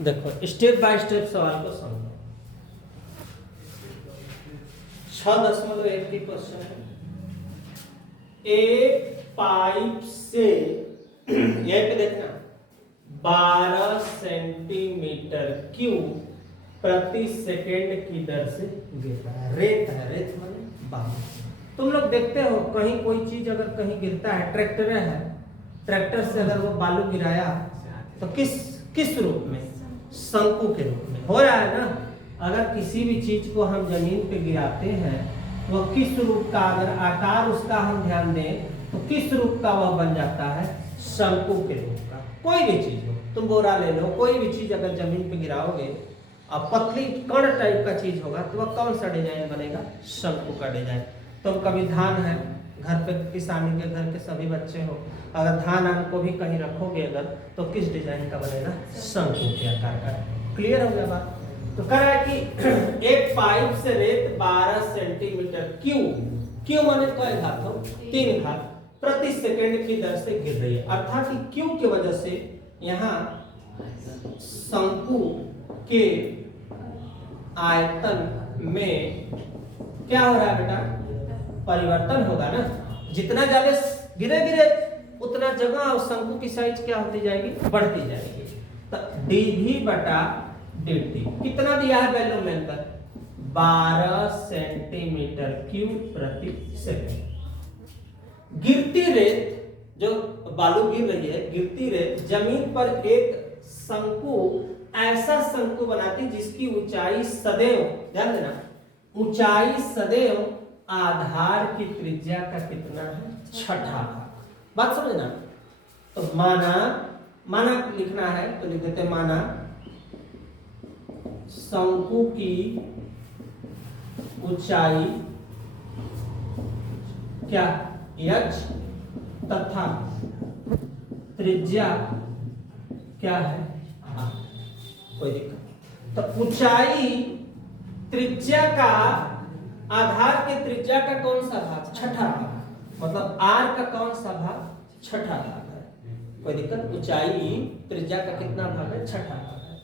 देखो step by step सवाल को समझो। 6.1 की क्वेश्चन है। एक पाइप से यहीं पे देखना 12 सेंटीमीटर क्यूब प्रति सेकेंड की दर से गिर रहा है। रेत है, रेत माने बालू। तुम लोग देखते हो कहीं कोई चीज अगर कहीं गिरता है, ट्रैक्टर है, ट्रैक्टर से अगर वो बालू गिराया तो किस रूप में? शंकु के रूप में हो रहा है ना। अगर किसी भी चीज को हम जमीन पे गिराते हैं वो किस रूप का, अगर आकार उसका हम ध्यान दें तो किस रूप का वह बन जाता है? शंकु के रूप का। कोई भी चीज हो, तुम बोरा ले लो, कोई भी चीज अगर जमीन पे गिराओगे और पतली कण टाइप का चीज होगा तो वह कौन सा डिजाइन बनेगा? शंकु का डिजाइन। तो कभी धान है, घर पे किसानी के घर के सभी बच्चे हो, अगर धान आन को भी कहीं रखोगे अगर तो किस डिजाइन का बनेगा? शंकु के आकार का। क्लियर हो गया बात? तो कह रहा है कि एक पाइप से रेत 12 सेंटीमीटर क्यूब माने कई घात हो? 3 घात प्रति सेकंड की दर से गिर रही है। अर्थात कि क्यू की वजह से यहाँ शंकु के आयतन में क्या हो रहा है बेटा? परिवर्तन होगा ना। जितना ज्यादा गिरे उतना जगह और शंकु की साइज क्या होती जाएगी? बढ़ती जाएगी। तो dv बटा dt कितना दिया है वैल्यू में अंदर? 12 सेंटीमीटर क्यूब प्रति सेकंड। गिरती रेत, जो बालू गिर रही है, गिरती रेत जमीन पर एक शंकु, ऐसा शंकु बनाती जिसकी ऊंचाई सदैव, ध्यान देना, ऊंचाई सदैव आधार की त्रिज्या का कितना है? छठा भाग। बात समझना। तो माना लिखना है तो लिख देते माना शंकु की ऊंचाई क्या? h तथा त्रिज्या क्या है? कोई दिक्कत। तो ऊंचाई त्रिज्या का, आधार के त्रिज्या का कौन सा भाग? छठा भाग। मतलब r का कौन सा भाग? छठा भाग है। कोई दिक्कत? ऊंचाई त्रिज्या का कितना भाग है? छठा भाग है।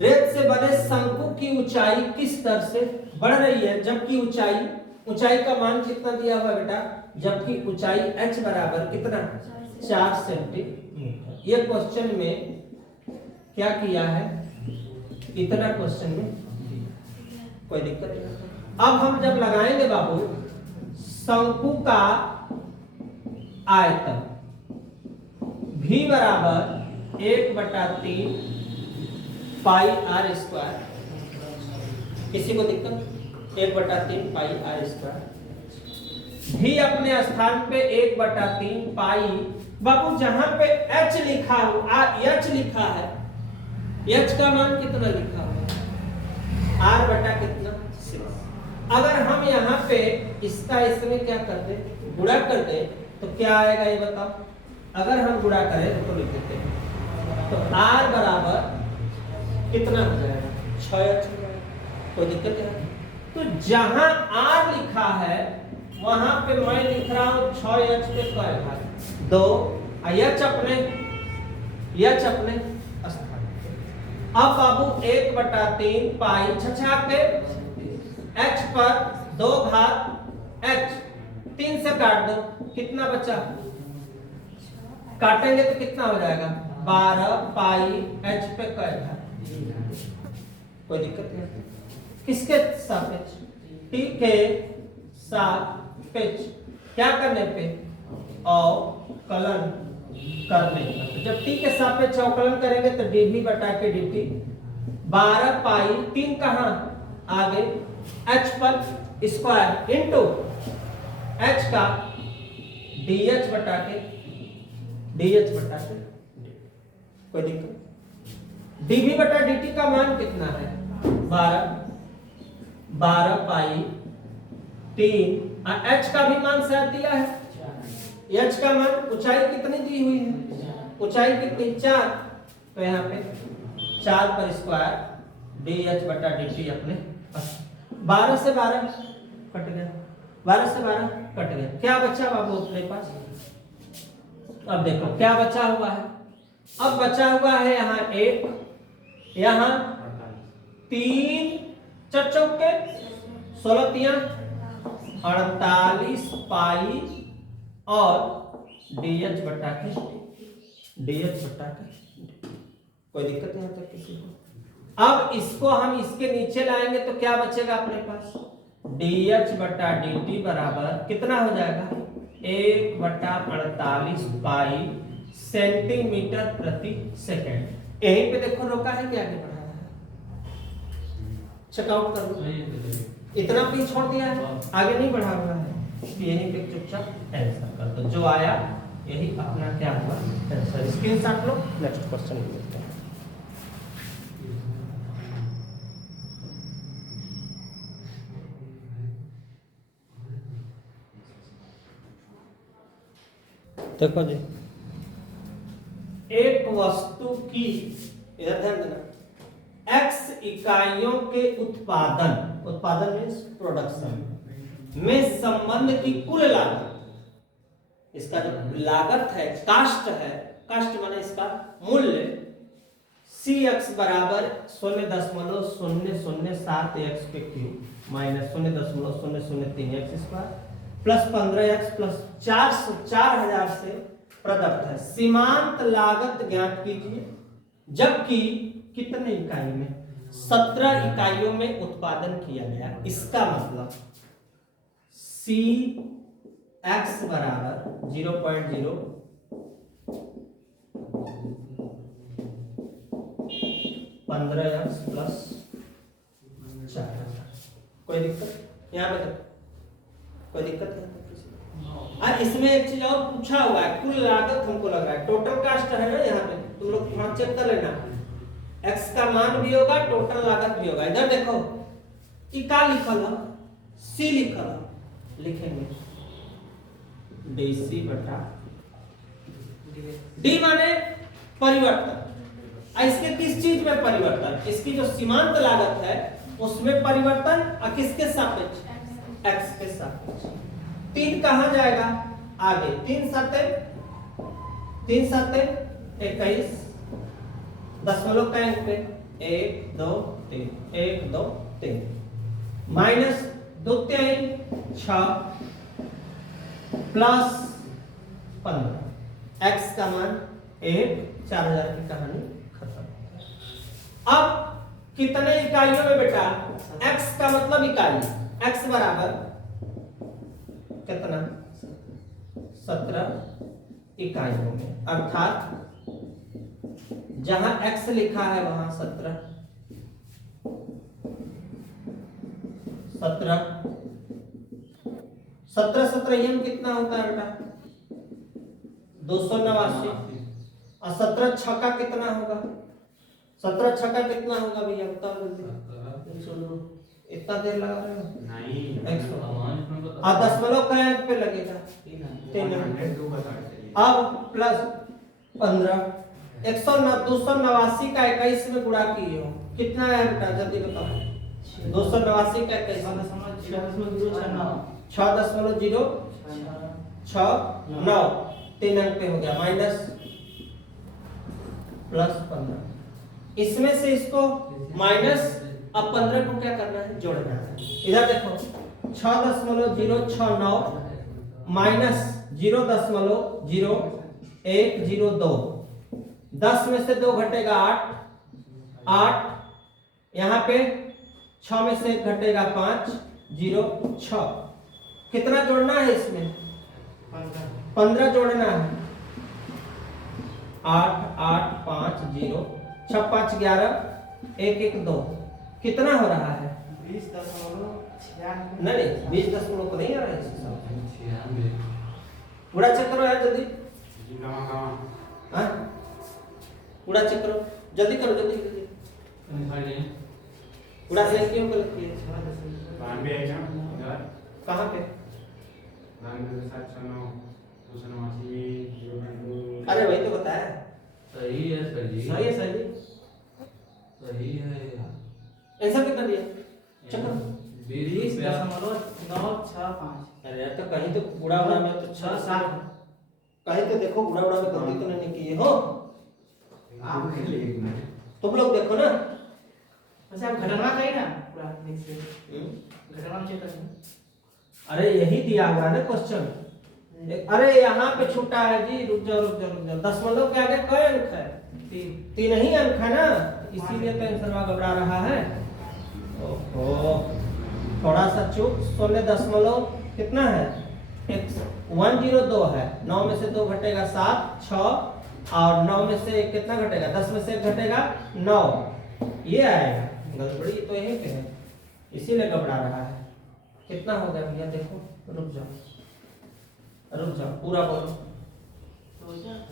रेत से बने शंकु की ऊंचाई किस दर से बढ़ रही है? जबकि ऊंचाई का मान कितना दिया हुआ बेटा? जबकि ऊंचाई h बराबर कितना? 4 सेंटीमीटर। ये क्वेश्चन में क्या किया है? इतना क्वेश्चन में कोई दिक्कत नहीं। अब हम जब लगाएंगे बाबू शंकु का आयतन v बराबर 1/3 पाई r स्क्वायर, किसी को दिक्कत? 1/3 पाई r स्क्वायर। v अपने स्थान पे 1/3 पाई, बाबू जहां पे h लिखा हो, h लिखा है, h का मान कितना लिखा हुआ? r बटा कितना? 6। अगर हम यहाँ पे इसमें क्या कर दे? गुणा कर दे तो क्या आएगा ये बताओ? अगर हम गुणा करें तो लिख देते हैं तो r बराबर कितना हो जाएगा? 6h। कोई दिक्कत है? तो जहां r लिखा है वहां पे मैं लिख रहा हूं 6h पे क्या है? 2 h अपने स्थान। अब बाबू 1/3 पाई छछा के h पर 2 घात h, 3 से काट दो, कितना बचा? काटेंगे तो कितना हो जाएगा? 12 पाई h पे क्या है? कोई दिक्कत नहीं। किसके सापेक्ष? t के सापेक्ष। क्या करने पे? अवकलन करने पर। जब t के सापेक्ष अवकलन करेंगे तो dv बटा के dt 12 पाई, 3 कहां आगे? h पर स्क्वायर इंटू h का dh बटा के कोई दिक्कत? dv बटा dt का मान कितना है? 12 पाई 3, और h का भी मान शायद दिया है। h का मान, ऊंचाई कितनी दी हुई है? ऊंचाई कितनी? 4। तो यहाँ पे 4 पर स्क्वायर dh बटा dt अपने 12 से 12 कट गया, 12 से 12 कट गया। क्या बचा बाबू अपने पास? अब देखो क्या बचा हुआ है। अब बचा हुआ है यहाँ 1 यहाँ 3 4 चौके 16 तिया 48 पाई और DH बटा के कोई दिक्कत नहीं होता किसी को। अब इसको हम इसके नीचे लाएंगे तो क्या बचेगा अपने पास, DH बटा DT बराबर कितना हो जाएगा 1 बटा 48 पाई सेंटीमीटर प्रति सेकंड। यहीं पे देखो रोका है कि आगे बढ़ा है, चेकआउट कर लो, इतना पे छोड़ दिया है, आगे नहीं बढ़ा हुआ है, यहीं पे चुपचाप आंसर कर दो, जो आया यही अपना क्या हुआ आंसर। स्क्रीनशॉट लो, नेक्स्ट क्वेश्चन देखते हैं। देखो जी, एक वस्तु की, इधर ध्यान देना, x इकाइयों के उत्पादन मीन्स प्रोडक्शन में संबंध की कुल लागत, इसका जो लागत है, कास्ट है, कास्ट माने इसका मूल्य, cx बराबर 0.007 x के cube minus 0.003 x square plus 15x plus 4000 से प्रदत्त है। सीमांत लागत ज्ञात कीजिए, जबकि कितने इकाई में, 17 इकाइयों में उत्पादन किया गया। इसका मतलब cx बराबर 0.0 15x प्लस 4000। कोई दिक्कत यहाँ पे, कोई दिक्कत है? और इसमें एक चीज और पूछा हुआ है, कुल लागत हमको लग रहा है, टोटल कास्ट है ना, यहाँ पे तुम लोग थोड़ा चेक कर लेना, x का मान भी होगा, टोटल लागत भी होगा। इधर देखो कि क्या लिखल है, c लिखल है, लिखेंगे DC बटा D माने परिवर्तन। इसके किस चीज में परिवर्तन, इसकी जो सीमांत लागत है उसमें परिवर्तन, और किसके सापेक्ष, x के सापेक्ष। 3 कहां जाएगा आगे, 3 साते 21 दशमलव का अंक पे 1 2 3 1 2 3 माइनस 2 3 6 प्लस 15, x का मान 1, 4000 की कहानी खत्म। अब कितने इकाइयों में बेटा, x का मतलब इकाई, x बराबर कितना 17 इकाइयों में, अर्थात जहां x लिखा है वहां 17 17 कितना होता है बेटा 289, और 17 छक्का कितना होगा, 17 छक्का कितना होगा भैया बताओ जल्दी, इतना देर लगा रहे हो नहीं, दशमलव का अंक पे लगेगा 3। अब प्लस 15, 289 का 21 में गुणा किए हो, कितना है बेटा जल्दी बताओ, 289 का 21 6.069 3 अंक पे हो गया, माइनस प्लस 15, इसमें से इसको माइनस, अब 15 को क्या करना है, जोड़ना है। इधर देखो 6.069 माइनस 0.0102, 10 में से 2 घटेगा 8, यहाँ पे 6 में से 1 घटेगा 5, 0 6, कितना जोड़ना है इसमें, 15 जोड़ना है, 8 8 5 0 6 5 11 1 1 2, कितना हो रहा है 20.96, नहीं 20 तो नहीं आ रहा है, पूरा चेक करो यार जल्दी, पूरा चेक करो जल्दी करो, जल्दी पूरा सेल क्यों कर लिया, कहाँ पे, अरे वही तो बताया, सही है सर जी, सही है सर जी, सही है। आंसर कितना दिया, चेक करो 20.965। अरे यार तो कहीं तो बुरा उड़ा में तो 6 7, कहीं तो देखो बुरा उड़ा में गलती तो नहीं की हो, आपके लिए तुम लोग देखो ना। वैसे आप घटना का ही ना पूरा नीचे घटना चेक करना। अरे यही दिया हुआ है ना क्वेश्चन। अरे यहाँ पे छूटा है जी, रुक जाओ रुक जाओ रुक जाओ। दशमलव के आगे कई अंक है? 3 ही अंक है ना, इसीलिए तो आंसर घबरा रहा है। ओहो, थोड़ा सा चूक। 0 कितना है? 102 है। 9 में से 2 घटेगा 7, 6 और 9 में से कितना घटेगा? 10 में से 1 घटेगा 9। ये आएगा। गड़बड़ी तो यही पे है, इसीलिए घबरा रहा है। कितना हो गया भैया? देखो, रुक जाओ पूरा बोलो।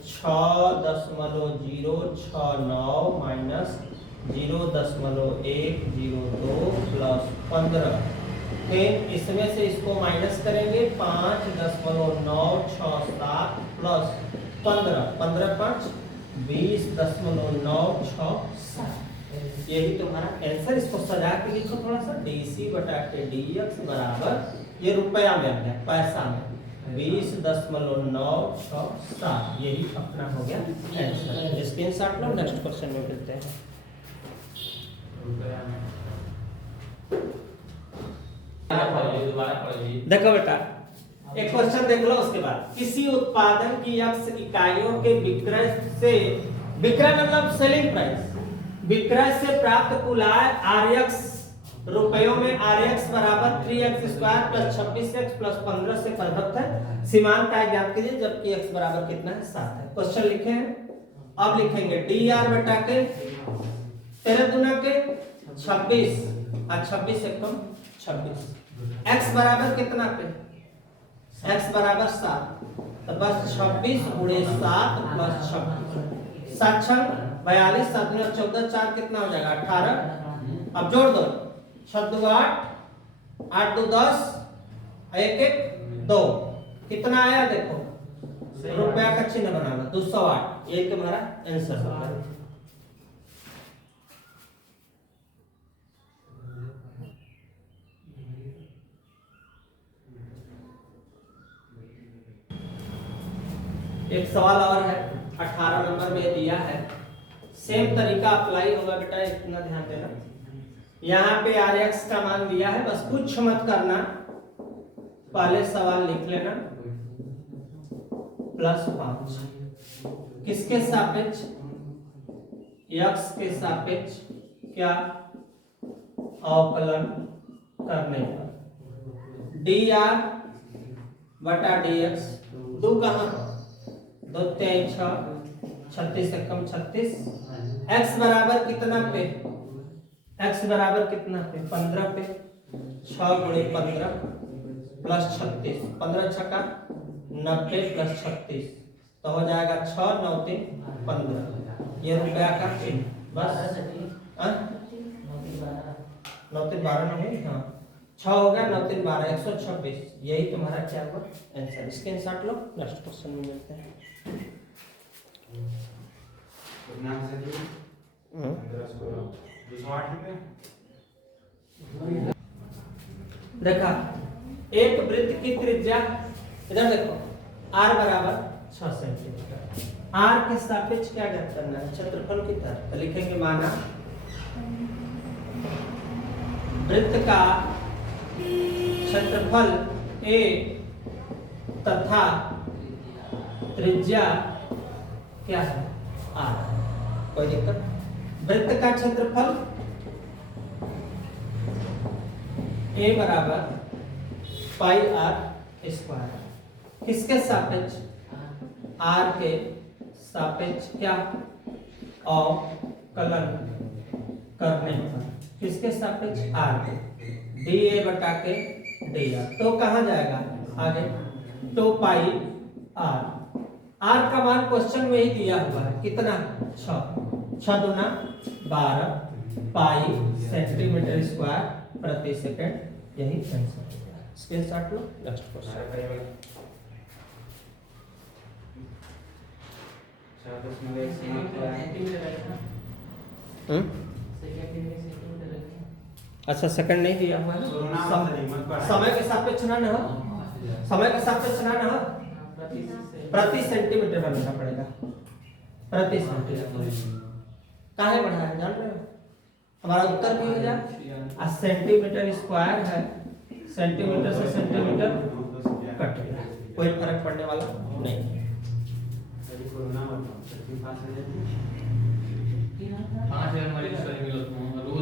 6.069 माइनस 0.102 प्लस 15। फिर इसमें से इसको माइनस करेंगे 5.967 प्लस 15, 15 5 20.967। यही तुम्हारा आंसर। इसको सजा के लिखो थोड़ा सा। DC बटा के DX बराबर, ये रुपया में आ गया, पैसा में 20.967। यही अपना हो गया आंसर। स्क्रीनशॉट लो, नेक्स्ट क्वेश्चन में मिलते हैं। दोबारा पढ़िए। देखो बेटा, एक क्वेश्चन देख लो उसके बाद। किसी उत्पादन की X इकाइयों के विक्रय से, विक्रय मतलब सेलिंग प्राइस, विक्रय से प्राप्त कुल आय RX रुपयों में RX बराबर 3x² प्लस 26x प्लस 15 से प्रदत्त है। सीमांत आय ज्ञात कीजिए जबकि x बराबर कितना है? 7 है। क्वेश्चन लिखे हैं। अब लिखेंगे dr बटा के 13 दूना के 26 और 26 एकम 26। x बराबर कितना पे? x बराबर 7, तो बस 26 गुणे 7 प्लस 26। 7 6 42, 7 गुना 14, 4 कितना हो जाएगा? 18। अब जोड़ दो, 6 2 8, 8 2 10, 1 1 2। कितना आया देखो, रुपया का चिन्ह बनाना, 208। ये तुम्हारा आंसर होगा। एक सवाल और है, 18 नंबर में दिया है। सेम तरीका अप्लाई होगा बेटा, इतना ध्यान देना। यहाँ पे RX का मान दिया है, बस कुछ मत करना, पहले सवाल लिख लेना। +5 किसके सापेक्ष? X के सापेक्ष क्या अवकलन करने पर dr बटा dx। 2 कहाँ? 2 3 6, 36 एकम 36। x बराबर कितना पे? x बराबर कितना पे? 15 पे। 6 गुणे 15 प्लस 36, 15 छक्का 90 प्लस 36, तो हो जाएगा 6 9 3 15। ये रुपया का चिन्ह बस। 9 3 12 नहीं, हाँ 6 हो गया, 9 3 12, 126। यही तुम्हारा क्या हुआ? आंसर। स्क्रीनशॉट लो, नेक्स्ट क्वेश्चन में मिलते हैं। देखा, एक वृत्त की त्रिज्या, इधर देखो, r बराबर 6 सेंटीमीटर। r के सापेक्ष क्या ज्ञात करना है? क्षेत्रफल की तरह। तो लिखेंगे माना वृत्त का क्षेत्रफल a तथा त्रिज्या क्या है? r। कोई दिक्कत? वृत्त का क्षेत्रफल a बराबर πr²। किसके सापेक्ष? r के सापेक्ष क्या अवकलन करने पर। किसके सापेक्ष? r के। dA बटा के dr। तो कहाँ जाएगा आगे? 2πr। r का मान क्वेश्चन में ही दिया हुआ है, कितना? 6 6 दूना 12 पाई सेंटीमीटर स्क्वायर प्रति सेकंड। यही आंसर है। स्क्रीनशॉट लो, नेक्स्ट क्वेश्चन। अच्छा, सेकंड नहीं दिया हुआ है ना? समय के सापेक्ष ना हो, समय के सापेक्ष ना हो, प्रति सेंटीमीटर बनाना पड़ेगा। प्रति सेंटीमीटर काहे बढ़ा है जान रहे हो? हमारा उत्तर भी हो जाए। आ सेंटीमीटर स्क्वायर है, सेंटीमीटर से सेंटीमीटर कट गया, कोई फर्क पड़ने वाला नहीं। पाँच है हमारी रोज